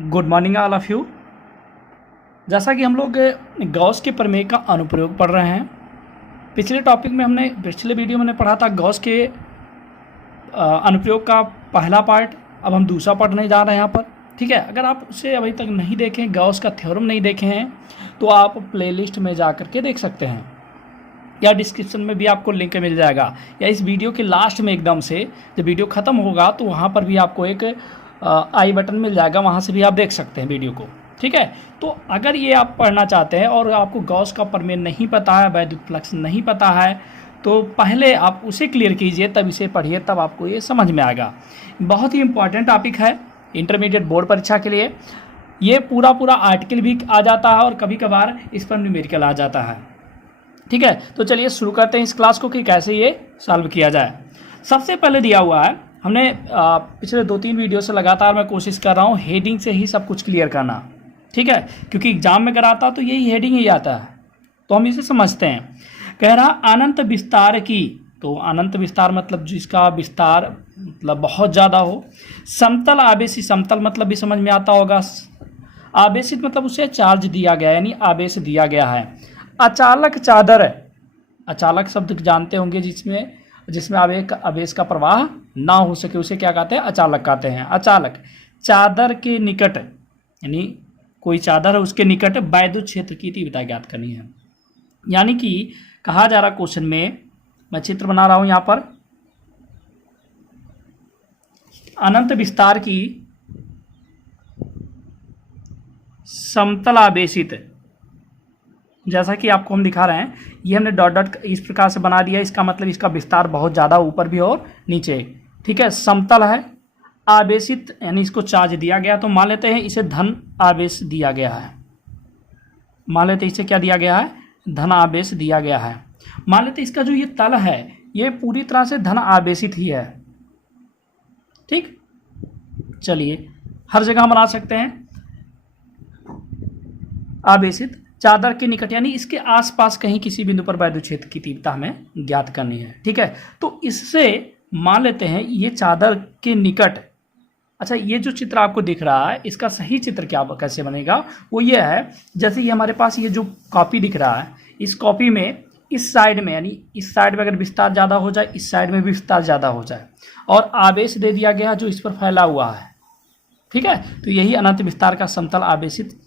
Good morning all of you. जैसा कि हम लोग गॉस के प्रमेय का अनुप्रयोग पढ़ रहे हैं। पिछले वीडियो में हमने पढ़ा था गॉस के अनुप्रयोग का पहला पार्ट। अब हम दूसरा पढ़ने जा रहे हैं यहाँ पर। ठीक है, अगर आप उसे अभी तक नहीं देखें, गॉस का थ्योरम नहीं देखे हैं, तो आप प्लेलिस्ट में जा करके देख सकते हैं या डिस्क्रिप्शन में भी आपको लिंक मिल जाएगा, या इस वीडियो के लास्ट में एकदम से जब वीडियो ख़त्म होगा तो वहाँ पर भी आपको एक आई बटन मिल जाएगा, वहाँ से भी आप देख सकते हैं वीडियो को। ठीक है, तो अगर ये आप पढ़ना चाहते हैं और आपको गॉस का प्रमेय नहीं पता है, वैद्युत फ्लक्स नहीं पता है, तो पहले आप उसे क्लियर कीजिए, तब इसे पढ़िए, तब आपको ये समझ में आएगा। बहुत ही इंपॉर्टेंट टॉपिक है इंटरमीडिएट बोर्ड परीक्षा के लिए। ये पूरा आर्टिकल भी आ जाता है और कभी कभार इस पर न्यूमेरिकल आ जाता है। ठीक है, तो चलिए शुरू करते हैं इस क्लास को कि कैसे ये सॉल्व किया जाए। सबसे पहले दिया हुआ है, हमने पिछले 2-3 वीडियो से लगातार मैं कोशिश कर रहा हूँ हेडिंग से ही सब कुछ क्लियर करना। ठीक है, क्योंकि एग्जाम में कराता तो यही हेडिंग ही आता है, तो हम इसे समझते हैं। कह रहा अनंत विस्तार की, तो अनंत विस्तार मतलब जिसका विस्तार मतलब बहुत ज़्यादा हो। समतल आवेशी, समतल मतलब भी समझ में आता होगा। आवेशित मतलब उसे चार्ज दिया गया, यानी आवेश दिया गया है। अचालक चादर, अचालक शब्द जानते होंगे, जिसमें आवेश का प्रवाह ना हो सके, उसे क्या कहते हैं? अचालक कहते हैं। अचालक चादर के निकट, यानी कोई चादर है उसके निकट वैद्युत क्षेत्र की तीव्रता ज्ञात करनी है। यानी कि कहा जा रहा क्वेश्चन में, मैं चित्र बना रहा हूं यहां पर, अनंत विस्तार की समतल आवेशित, जैसा कि आपको हम दिखा रहे हैं, ये हमने डॉट डॉट इस प्रकार से बना दिया। इसका मतलब इसका विस्तार बहुत ज़्यादा ऊपर भी और नीचे। ठीक है, समतल है, आवेशित यानी इसको चार्ज दिया गया, तो मान लेते हैं इसे धन आवेश दिया गया है। मान लेते हैं इसे क्या दिया गया है? धन आवेश दिया गया है। मान लेते हैं इसका जो ये तल है ये पूरी तरह से धन आवेशित ही है। ठीक, चलिए हर जगह बना सकते हैं आवेशित चादर के निकट, यानी इसके आसपास कहीं किसी बिंदु पर वैद्युत क्षेत्र की तीव्रता हमें ज्ञात करनी है। ठीक है, तो इससे मान लेते हैं ये चादर के निकट। अच्छा, ये जो चित्र आपको दिख रहा है, इसका सही चित्र क्या कैसे बनेगा? वो ये है, जैसे ये हमारे पास ये जो कॉपी दिख रहा है, इस कॉपी में इस साइड में, यानी इस साइड में अगर विस्तार ज़्यादा हो जाए, इस साइड में भी विस्तार ज़्यादा हो जाए, और आवेश दे दिया गया जो इस पर फैला हुआ है। ठीक है, तो यही अनंत विस्तार का समतल आवेशित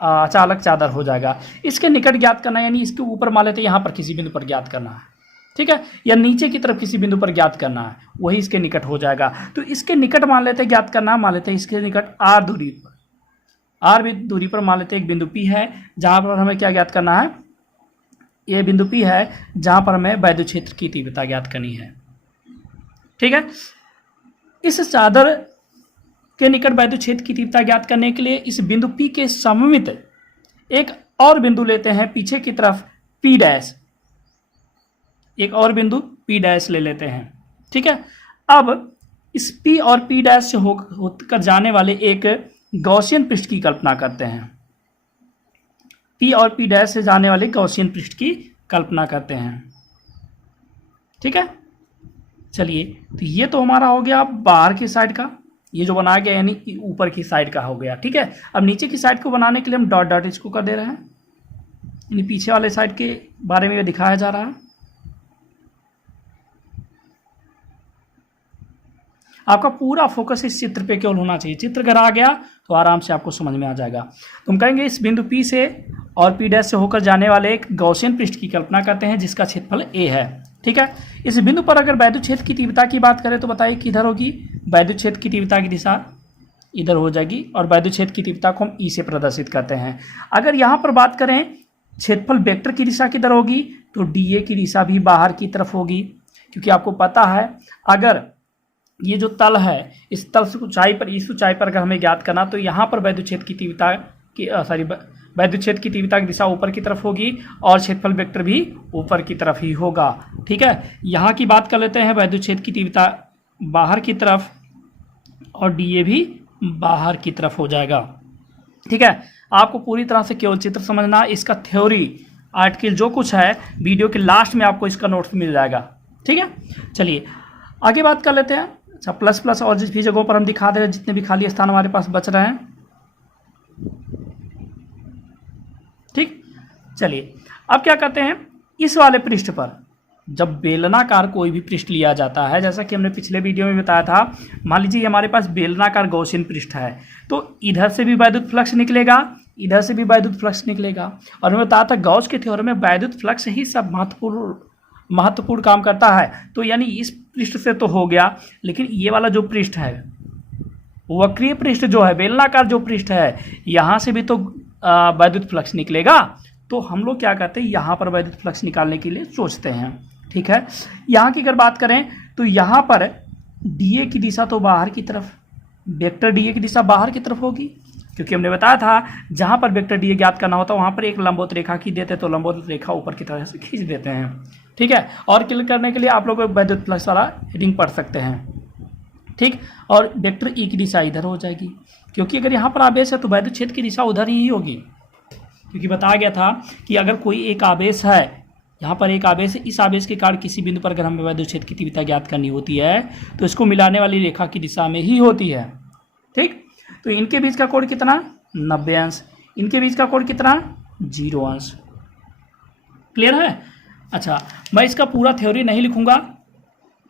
अचालक चादर हो जाएगा। इसके निकट ज्ञात करना, यानी इसके ऊपर मान लेते हैं यहाँ पर किसी बिंदु पर ज्ञात करना है। ठीक है, या नीचे की तरफ किसी बिंदु पर ज्ञात करना है, वही इसके निकट हो जाएगा। तो इसके निकट मान लेते हैं ज्ञात करना, मान लेते हैं इसके निकट आर दूरी पर, आर दूरी पर मान लेते हैं एक बिंदु पी है, जहाँ पर हमें क्या ज्ञात करना है? ये बिंदु पी है जहाँ पर हमें वैद्युत क्षेत्र की तीव्रता ज्ञात करनी है। ठीक है, इस चादर के निकट वैद्युत क्षेत्र की तीव्रता ज्ञात करने के लिए इस बिंदु P के सममित एक और बिंदु लेते हैं पीछे की तरफ P डैश, एक और बिंदु P डैश ले लेते हैं। ठीक है, अब इस P और P डैश से होकर जाने वाले एक गॉसियन पृष्ठ की कल्पना करते हैं। P और P डैश से जाने वाले गॉसियन पृष्ठ की कल्पना करते हैं। ठीक है, चलिए, तो ये तो हमारा हो गया बाहर की साइड का, ये जो बनाया गया यानी ऊपर की साइड का हो गया। ठीक है, अब नीचे की साइड को बनाने के लिए हम डॉट डॉट इसको कर दे रहे हैं, यानी पीछे वाले साइड के बारे में ये दिखाया जा रहा है। आपका पूरा फोकस इस चित्र पे केवल होना चाहिए। चित्र अगर आ गया तो आराम से आपको समझ में आ जाएगा। तो हम कहेंगे इस बिंदु P से और P डैश से होकर जाने वाले एक गॉसियन पृष्ठ की कल्पना करते हैं जिसका क्षेत्रफल A है। ठीक है, इस बिंदु पर अगर वैद्युत क्षेत्र की तीव्रता की बात करें तो बताइए किधर होगी? वैद्युत क्षेत्र की तीव्रता की दिशा इधर हो जाएगी, और वैद्युत क्षेत्र की तीव्रता को हम E से प्रदर्शित करते हैं। अगर यहाँ पर बात करें क्षेत्रफल वेक्टर की दिशा किधर होगी, तो DA की दिशा भी बाहर की तरफ होगी, क्योंकि आपको पता है अगर ये जो तल है, इस तल से ऊंचाई पर, इस ऊंचाई पर अगर हमें ज्ञात करना, तो यहाँ पर वैद्युत क्षेत्र की तीव्रता की वैद्युत क्षेत्र की तीव्रता की दिशा ऊपर की तरफ होगी और क्षेत्रफल वेक्टर भी ऊपर की तरफ ही होगा। ठीक है, यहाँ की बात कर लेते हैं, वैद्युत क्षेत्र की तीव्रता बाहर की तरफ और DA भी बाहर की तरफ हो जाएगा। ठीक है, आपको पूरी तरह से केवल चित्र समझना, इसका थ्योरी आर्टिकल जो कुछ है वीडियो के लास्ट में आपको इसका नोट्स मिल जाएगा। ठीक है, चलिए आगे बात कर लेते हैं। अच्छा, प्लस प्लस और जिस भी जगहों पर हम दिखा दे रहे हैं जितने भी खाली स्थान हमारे पास बच रहे हैं। ठीक, चलिए अब क्या करते हैं, इस वाले पृष्ठ पर जब बेलनाकार कोई भी पृष्ठ लिया जाता है, जैसा कि हमने पिछले वीडियो में बताया था, मान लीजिए हमारे पास बेलनाकार गॉसियन पृष्ठ है, तो इधर से भी वैद्युत फ्लक्स निकलेगा, इधर से भी वैद्युत फ्लक्स निकलेगा। और मैं बताया था गॉस के थ्योरम में वैद्युत फ्लक्स ही सब महत्वपूर्ण काम करता है। तो यानी इस पृष्ठ से तो हो गया, लेकिन ये वाला जो पृष्ठ है, वक्रीय पृष्ठ जो है, बेलनाकार जो पृष्ठ है, यहाँ से भी तो वैद्युत फ्लक्स निकलेगा। तो हम लोग क्या करते हैं, यहाँ पर वैद्युत फ्लक्स निकालने के लिए सोचते हैं। ठीक है, यहाँ की अगर बात करें तो यहाँ पर डीए की दिशा तो बाहर की तरफ, वेक्टर डीए की दिशा बाहर की तरफ होगी, क्योंकि हमने बताया था जहाँ पर वेक्टर डीए ज्ञात करना होता है वहाँ पर एक लंबवत रेखा खींच देते, तो लंबवत रेखा ऊपर की तरह से खींच देते हैं। ठीक है, और क्लियर करने के लिए आप लोग वैद्युत फ्लक्स वाला हेडिंग पढ़ सकते हैं। ठीक, और वेक्टर ई की दिशा इधर हो जाएगी, क्योंकि अगर यहाँ पर आवेश है तो वैद्युत क्षेत्र की दिशा उधर ही होगी, क्योंकि बताया गया था कि अगर कोई एक आवेश है, यहाँ पर एक आवेश है, इस आवेश के कारण किसी बिंदु पर अगर हमें वैद्युत क्षेत्र की तीव्रता ज्ञात करनी होती है तो इसको मिलाने वाली रेखा की दिशा में ही होती है। ठीक, तो इनके बीच का कोण कितना, 90 अंश, इनके बीच का कोण कितना, 0 अंश। क्लियर है? अच्छा, मैं इसका पूरा थ्योरी नहीं लिखूंगा,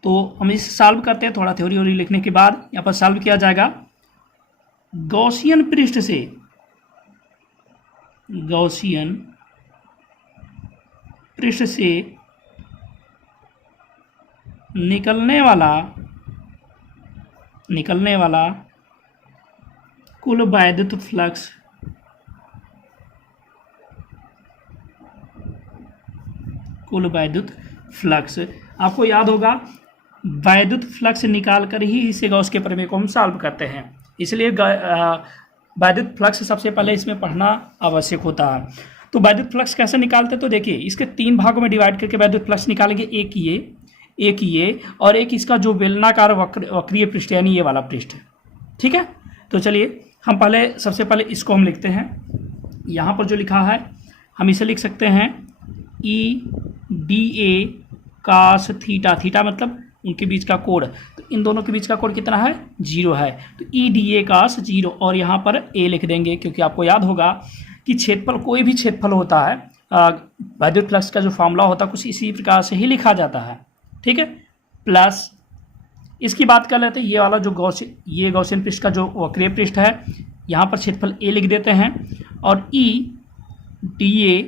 तो हम इसे सॉल्व करते हैं। थोड़ा थ्योरी और लिखने के बाद यहाँ पर सॉल्व किया जाएगा। गॉसियन पृष्ठ से, गॉसियन पृष्ठ से निकलने वाला कुल वैद्युत फ्लक्स आपको याद होगा, वैद्युत फ्लक्स निकाल कर ही इसे गॉस के प्रमेय को हम सॉल्व करते हैं, इसलिए वैद्युत फ्लक्स सबसे पहले इसमें पढ़ना आवश्यक होता है। तो वैद्युत फ्लक्स कैसे निकालते, तो देखिए इसके 3 भागों में डिवाइड करके वैद्युत फ्लक्स निकालेंगे, एक ये और एक इसका जो बेलनाकार वक्रीय पृष्ठ यानी ये वाला पृष्ठ। ठीक है, तो चलिए हम सबसे पहले इसको हम लिखते हैं। यहाँ पर जो लिखा है हम इसे लिख सकते हैं E D A cos theta, theta मतलब उनके बीच का कोण, तो इन दोनों के बीच का कोण कितना है, 0 है, तो ई डी ए कास 0, और यहाँ पर ए लिख देंगे, क्योंकि आपको याद होगा कि क्षेत्रफल, कोई भी क्षेत्रफल होता है, वैद्युत फ्लक्स का जो फॉर्मूला होता है कुछ इसी प्रकार से ही लिखा जाता है। ठीक है, प्लस इसकी बात कर लेते हैं, ये वाला जो गॉसियन पृष्ठ का जो वक्रीय पृष्ठ है, यहाँ पर क्षेत्रफल ए लिख देते हैं, और ई डी ए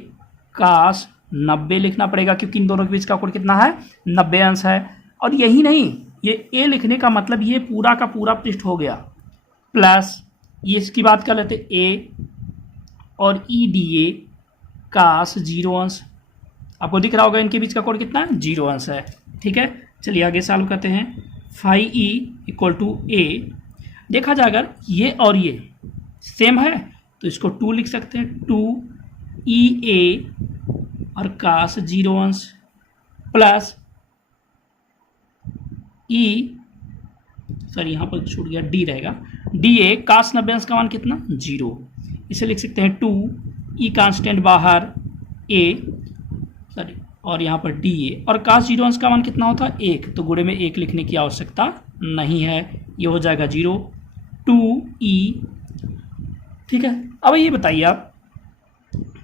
कास 90 लिखना पड़ेगा, क्योंकि इन दोनों के बीच का कोण कितना है, 90 अंश है। और यही नहीं, ये ए लिखने का मतलब ये पूरा का पूरा पृष्ठ हो गया, प्लस ये इसकी बात कर लेते ए और ई डी ए कास 0 अंश, आपको दिख रहा होगा इनके बीच का कोण कितना है, 0 अंश है। ठीक है, चलिए आगे सॉल्व करते हैं। फाई ई इक्वल टू ए, देखा जाए अगर ये और ये सेम है तो इसको 2 लिख सकते हैं, 2 ई ए और कास 0 अंश, प्लस ई, सॉरी यहाँ पर छूट गया, डी रहेगा, डी ए कास 90 अंश का मान कितना, 0, इसे लिख सकते हैं 2 ई कांस्टेंट बाहर ए, सॉरी, और यहाँ पर डी ए, और कास 0 अंश का मान कितना होता है, 1, तो गुणे में 1 लिखने की आवश्यकता नहीं है, ये हो जाएगा 0, 2 ई। ठीक है, अब ये बताइए आप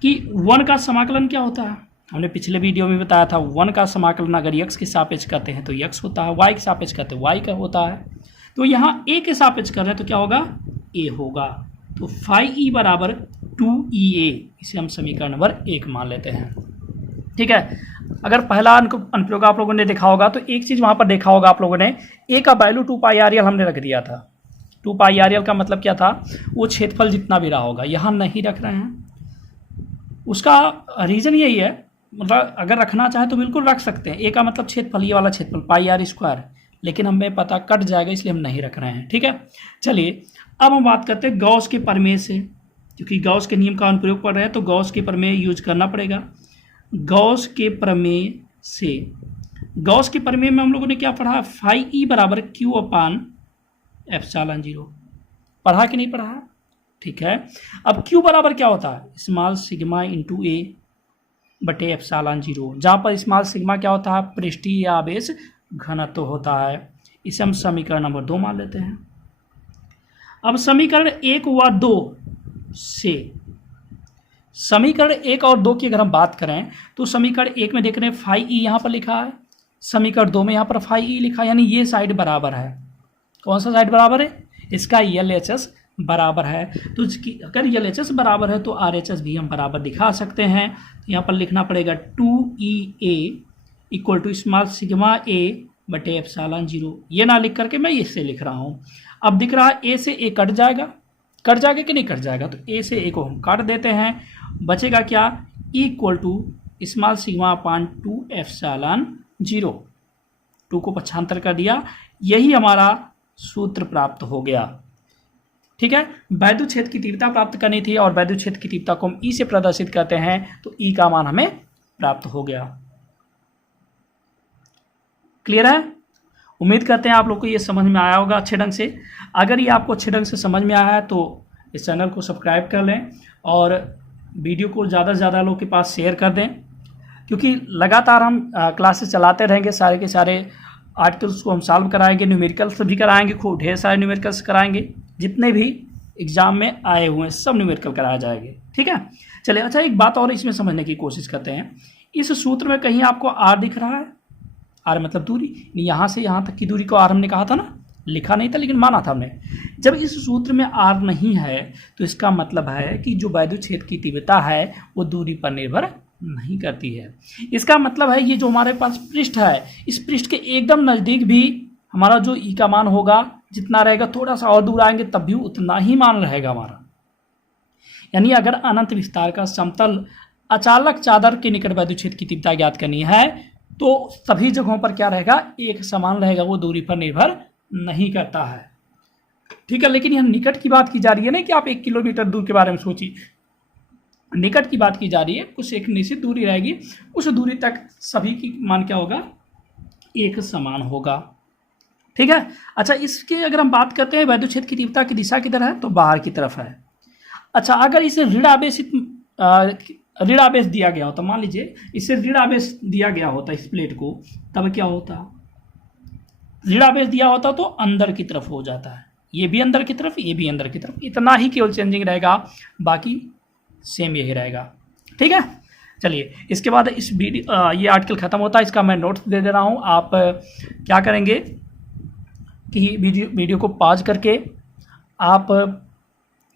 कि 1 का समाकलन क्या होता है। हमने पिछले वीडियो में बताया था 1 का समाकलन अगर x के सापेक्ष करते हैं तो x होता है, y के सापेक्ष करते हैं y का होता है, तो यहाँ a के सापेक्ष कर रहे हैं तो क्या होगा, a होगा, तो फाई ई बराबर 2EA, इसे हम समीकरण नंबर 1 मान लेते हैं। ठीक है, अगर पहला अनुप्रयोग आप लोगों ने देखा होगा तो एक चीज़ वहाँ पर देखा होगा आप लोगों ने, a का वैल्यू 2πRL हमने रख दिया था। 2πRL का मतलब क्या था, वो क्षेत्रफल जितना भी रहा होगा, यहाँ नहीं रख रहे हैं। उसका रीज़न यही है, मतलब अगर रखना चाहे तो बिल्कुल रख सकते हैं, a का मतलब क्षेत्रफल, ये वाला क्षेत्रफल πr², लेकिन हमें पता कट जाएगा इसलिए हम नहीं रख रहे हैं। ठीक है, चलिए अब हम बात करते हैं गॉस के प्रमेय से, क्योंकि गॉस के नियम का अनुप्रयोग पढ़ रहे हैं तो गॉस के प्रमेय यूज करना पड़ेगा। गॉस के प्रमेय से, गॉस के प्रमेय में हम लोगों ने क्या पढ़ा, फाई ई बराबर क्यू अपान एप्सिलॉन 0, पढ़ा कि नहीं पढ़ा। ठीक है, अब क्यू बराबर क्या होता है, स्मॉल सिग्मा इंटू ए बटे एप्सिलॉन 0, जहाँ पर स्मॉल सिग्मा क्या होता है, पृष्ठीय आवेश घनत्व होता है, इसे हम समीकरण नंबर 2 मान लेते हैं। अब समीकरण 1 व 2 से समीकरण 1 और 2 की अगर हम बात करें तो समीकरण 1 में देख रहे हैं फाई ई यहाँ पर लिखा है, समीकरण 2 में यहाँ पर फाई ई लिखा है, यानी ये साइड बराबर है। कौन सा साइड बराबर है? इसका LHS बराबर है। तो अगर LHS बराबर है तो RHS भी हम बराबर दिखा सकते हैं। तो यहाँ पर लिखना पड़ेगा 2EA equal to small sigma A बटे एप्सिलॉन 0। ये ना लिख करके मैं इससे लिख रहा हूँ। अब दिख रहा है ए से ए कट जाएगा कि नहीं कट जाएगा? तो ए से ए को हम काट देते हैं, बचेगा क्या? Equal to small sigma upon 2 epsilon 0। 2 को पक्षांतर कर दिया, यही हमारा सूत्र प्राप्त हो गया। ठीक है, वैद्युत क्षेत्र की तीव्रता प्राप्त करनी थी और वैद्युत क्षेत्र की तीव्रता को हम ई से प्रदर्शित करते हैं, तो ई का मान हमें प्राप्त हो गया। क्लियर है? उम्मीद करते हैं आप लोग को ये समझ में आया होगा अच्छे ढंग से। अगर ये आपको अच्छे ढंग से समझ में आया है तो इस चैनल को सब्सक्राइब कर लें और वीडियो को ज़्यादा से ज़्यादा लोग के पास शेयर कर दें, क्योंकि लगातार हम क्लासेस चलाते रहेंगे। सारे के सारे आर्टिकल्स को हम सॉल्व कराएंगे, न्यूमेरिकल्स भी कराएंगे, खूब ढेर सारे न्यूमेरिकल्स कराएंगे, जितने भी एग्जाम में आए हुए हैं सब न्यूमेरिकल कराए जाएंगे। ठीक है, चलिए। अच्छा, एक बात और इसमें समझने की कोशिश करते हैं। इस सूत्र में कहीं आपको आर दिख रहा है? आर मतलब दूरी, यहाँ से यहाँ तक की दूरी को आर हमने कहा था ना, लिखा नहीं था लेकिन माना था हमने। जब इस सूत्र में आर नहीं है तो इसका मतलब है कि जो वैद्युत क्षेत्र की तीव्रता है वो दूरी पर निर्भर नहीं करती है। इसका मतलब है ये जो हमारे पास पृष्ठ है, इस पृष्ठ के एकदम नज़दीक भी हमारा जो ई का मान होगा जितना रहेगा, थोड़ा सा और दूर आएंगे तब भी उतना ही मान रहेगा हमारा। यानी अगर अनंत विस्तार का समतल अचालक चादर के निकट वैद्युत क्षेत्र की तीव्रता ज्ञात करनी है तो सभी जगहों पर क्या रहेगा? एक समान रहेगा, वो दूरी पर निर्भर नहीं करता है। ठीक है, लेकिन यहाँ निकट की बात की जा रही है ना कि आप 1 किलोमीटर दूर के बारे में सोचिए, निकट की बात की जा रही है। कुछ एक निश्चित दूरी रहेगी, उस दूरी तक सभी की मान क्या होगा? एक समान होगा। ठीक है। अच्छा, इसके अगर हम बात करते हैं वैद्युत क्षेत्र की तीव्रता की दिशा किधर है तो बाहर की तरफ है। अच्छा, अगर इसे ऋण आवेश दिया गया होता, मान लीजिए इसे ऋण आवेश दिया गया होता इस प्लेट को, तब क्या होता? ऋण आवेश दिया होता तो अंदर की तरफ हो जाता है, ये भी अंदर की तरफ, ये भी अंदर की तरफ, इतना ही केवल चेंजिंग रहेगा, बाकी सेम यही रहेगा। ठीक है, चलिए। इसके बाद इस वीडियो ये आर्टिकल खत्म होता है, इसका मैं नोट्स दे रहा हूँ। आप क्या करेंगे कि वीडियो को पॉज करके आप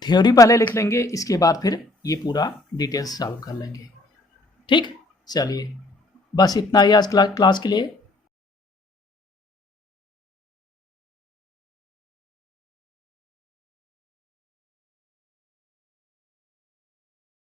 थ्योरी पहले लिख लेंगे, इसके बाद फिर ये पूरा डिटेल्स सॉल्व कर लेंगे। ठीक, चलिए, बस इतना ही आज क्लास के लिए।